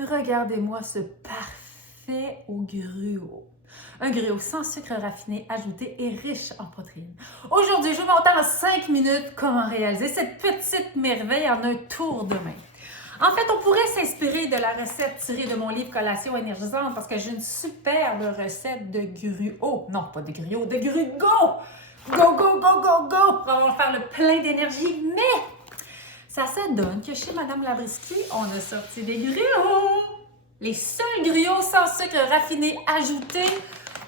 Regardez-moi ce parfait au gruau. Un gruau sans sucre raffiné, ajouté et riche en protéines. Aujourd'hui, je vais vous montrer en 5 minutes comment réaliser cette petite merveille en un tour de main. En fait, on pourrait s'inspirer de la recette tirée de mon livre Collation énergisante parce que j'ai une superbe recette de gruau. Non, pas de gruau, de gruau! Go, go, go, go, go! On va faire le plein d'énergie, mais ça se donne que chez Madame Labriski, on a sorti des gruaux. Les seuls gruaux sans sucre raffiné ajouté,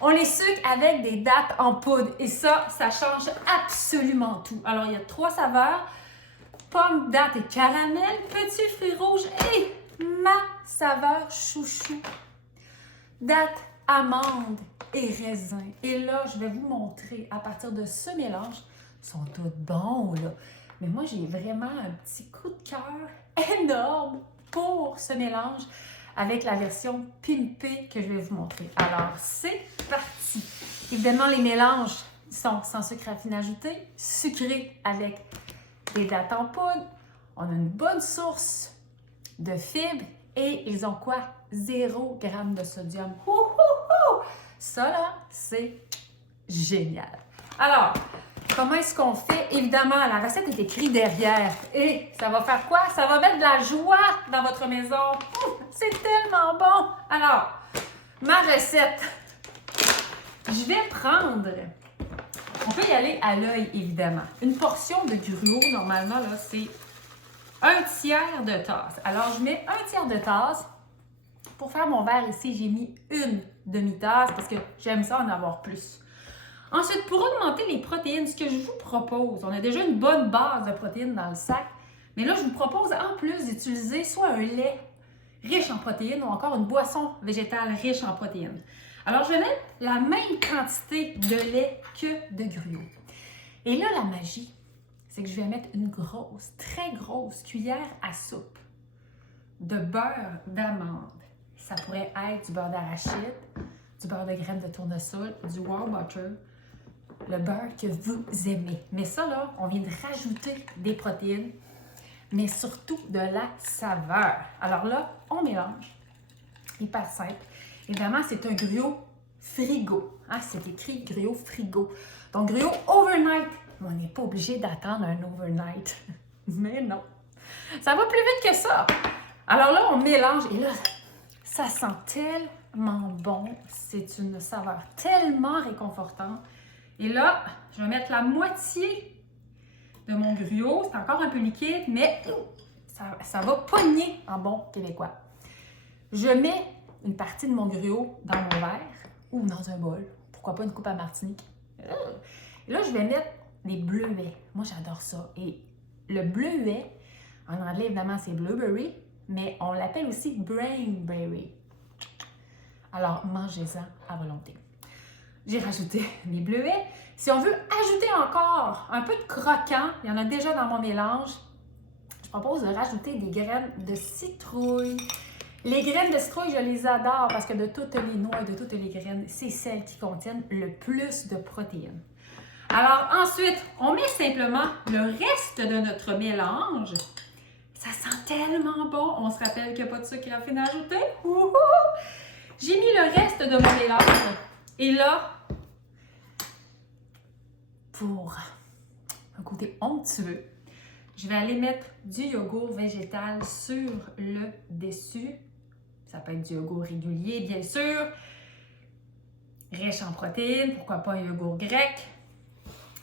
on les sucre avec des dattes en poudre. Et ça change absolument tout. Alors, il y a 3 saveurs. Pomme, date et caramel, petits fruits rouges et ma saveur chouchou. Date, amande et raisin. Et là, je vais vous montrer à partir de ce mélange. Ils sont tous bons, là. Mais moi, j'ai vraiment un petit coup de cœur énorme pour ce mélange avec la version pimpée que je vais vous montrer. Alors, c'est parti! Évidemment, les mélanges sont sans sucre raffiné ajouté, sucrés avec des dattes en poudre. On a une bonne source de fibres et ils ont quoi? 0 g de sodium. Ça, là, c'est génial. Alors, comment est-ce qu'on fait? Évidemment, la recette est écrite derrière. Et ça va faire quoi? Ça va mettre de la joie dans votre maison. C'est tellement bon! Alors, ma recette. Je vais prendre... On peut y aller à l'œil, évidemment. Une portion de gruau, normalement, là, c'est 1/3 de tasse. Alors, je mets 1/3 de tasse. Pour faire mon verre ici, j'ai mis une demi-tasse parce que j'aime ça en avoir plus. Ensuite, pour augmenter les protéines, ce que je vous propose, on a déjà une bonne base de protéines dans le sac, mais là, je vous propose en plus d'utiliser soit un lait riche en protéines ou encore une boisson végétale riche en protéines. Alors, je vais mettre la même quantité de lait que de gruau. Et là, la magie, c'est que je vais mettre une grosse, très grosse cuillère à soupe de beurre d'amande. Ça pourrait être du beurre d'arachide, du beurre de graines de tournesol, du wow butter, le beurre que vous aimez. Mais ça, là, on vient de rajouter des protéines, mais surtout de la saveur. Alors là, on mélange. Hyper simple. Évidemment, c'est un gruau frigo. Hein? C'est écrit gruau frigo. Donc, gruau overnight. On n'est pas obligé d'attendre un overnight. Mais non. Ça va plus vite que ça. Alors là, on mélange. Et là, ça sent tellement bon. C'est une saveur tellement réconfortante. Et là, je vais mettre la moitié de mon gruau. C'est encore un peu liquide, mais ça va pogner en bon québécois. Je mets une partie de mon gruau dans mon verre ou dans un bol. Pourquoi pas une coupe à Martinique. Et là, je vais mettre des bleuets. Moi, j'adore ça. Et le bleuet, en anglais, évidemment, c'est blueberry, mais on l'appelle aussi brainberry. Alors, mangez-en à volonté. J'ai rajouté mes bleuets. Si on veut ajouter encore un peu de croquant, il y en a déjà dans mon mélange, je propose de rajouter des graines de citrouille. Les graines de citrouille, je les adore parce que de toutes les noix et de toutes les graines, c'est celles qui contiennent le plus de protéines. Alors ensuite, on met simplement le reste de notre mélange. Ça sent tellement bon. On se rappelle qu'il n'y a pas de sucre raffiné ajouté. J'ai mis le reste de mon mélange. Et là, pour un côté onctueux, je vais aller mettre du yogourt végétal sur le dessus. Ça peut être du yogourt régulier, bien sûr. Riche en protéines, pourquoi pas un yogourt grec.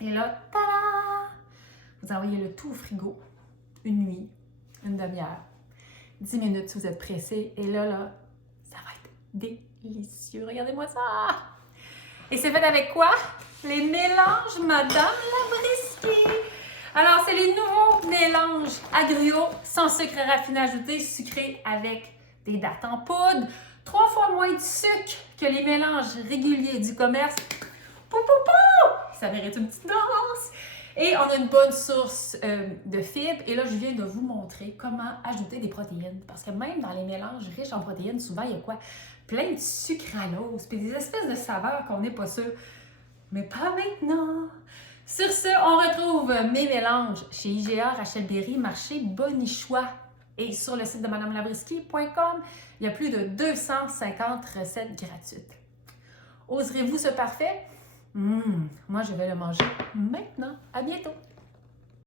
Et là, tada! Vous envoyez le tout au frigo. Une nuit, une demi-heure, 10 minutes si vous êtes pressé. Et là, ça va être délicieux. Regardez-moi ça! Et c'est fait avec quoi? Les mélanges Madame Labriski. Alors, c'est les nouveaux mélanges à gruau sans sucre raffiné ajouté, sucré avec des dattes en poudre, 3 fois moins de sucre que les mélanges réguliers du commerce. Ça mérite une petite danse. Et on a une bonne source de fibres. Et là, je viens de vous montrer comment ajouter des protéines. Parce que même dans les mélanges riches en protéines, souvent, il y a quoi? Plein de sucralose, puis des espèces de saveurs qu'on n'est pas sûr. Mais pas maintenant! Sur ce, on retrouve mes mélanges chez IGA, Rachel Berry, marché Bonichois. Et sur le site de madamelabriskie.com, il y a plus de 250 recettes gratuites. Oserez-vous ce parfait? Moi, je vais le manger maintenant. À bientôt!